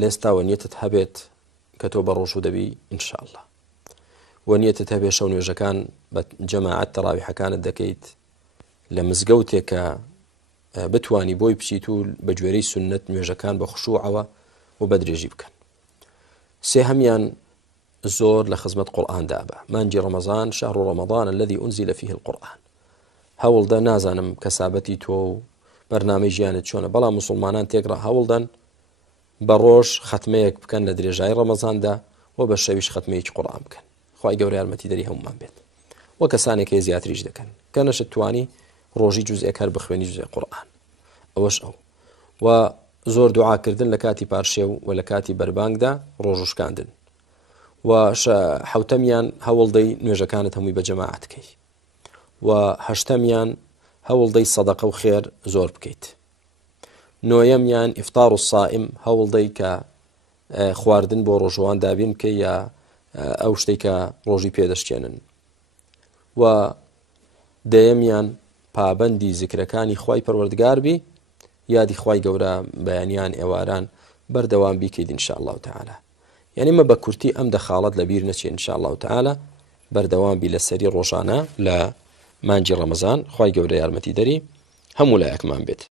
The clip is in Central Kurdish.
لێستاوە نیەتت هەبێت کە تۆ بە ڕۆژوو دەبی ئینشاءالله و نیەتت هەبێت شەو نوێژەکان بە جەماعەت تەڕاویحەکانت دەکەیت لە مزگەوتێک کە بتوانی بۆی بچیت و بە گوێرەی سنت نوێژەکان بە خوشوعەوە و بە درێژی بکەن. سێهەمیان زۆر لە خزمەت قورئاندا بە. مانجی ڕەمەزان شهر رمضان الذي أنزل فيه القرآن. هەوڵدە نازانم کەسابەتی تۆ و بەرنامەی ژیانت چۆنە، بەڵام موسڵمانان تێکڕا هەوڵدەن بە ڕۆژ ختمەیەک بکەن لە درێژایی ڕەمەزاندا و بە شەویش ختمەیەکی قورئان بکەن. خوای گەورە یارمەتیدەری هەمومان بێت. و کەسانێک هەیە زیاتریش دەکەن کە نەشت توانی ڕۆژی جوزئێک هەر بخوێنی جوزئی قورئان. ئەوەش ئەو و زۆر دوعاکردن لە کاتی پارشێ و لە کاتی بەربانگدا ڕۆژوشکاندن. و حوتەمیان هەوڵدەی نوێژەکانت هەمووی بە جەماعەت بکەی. و هەشتەمیان هەوڵدەی سەدەقە و خێر زۆر بکەیت. نۆیەمیان ئیفطار الصائم هەوڵدەی کە خواردن بۆ ڕۆژەوان دابین بکەی یا ئەو شتەی کە ڕۆژی پێدەشتێنن. و دەیەمیان پابەندی زیکرەکانی خوای پەروەردگار بی، یادی خوای گەورە بەیانیان ئێواران بەردەوام بیکەیت ئینشاءالله تعالی. یعنی مە بە کورتی ئەم دەخاڵەت لە بیر نەچێت ئینشاءالله تعالی بەردەوام بی لەسەری ڕۆژانە لە مانجی ڕەمەزان. خوای گەورە یارمەتیدەری هەموو لایەکمان بێت.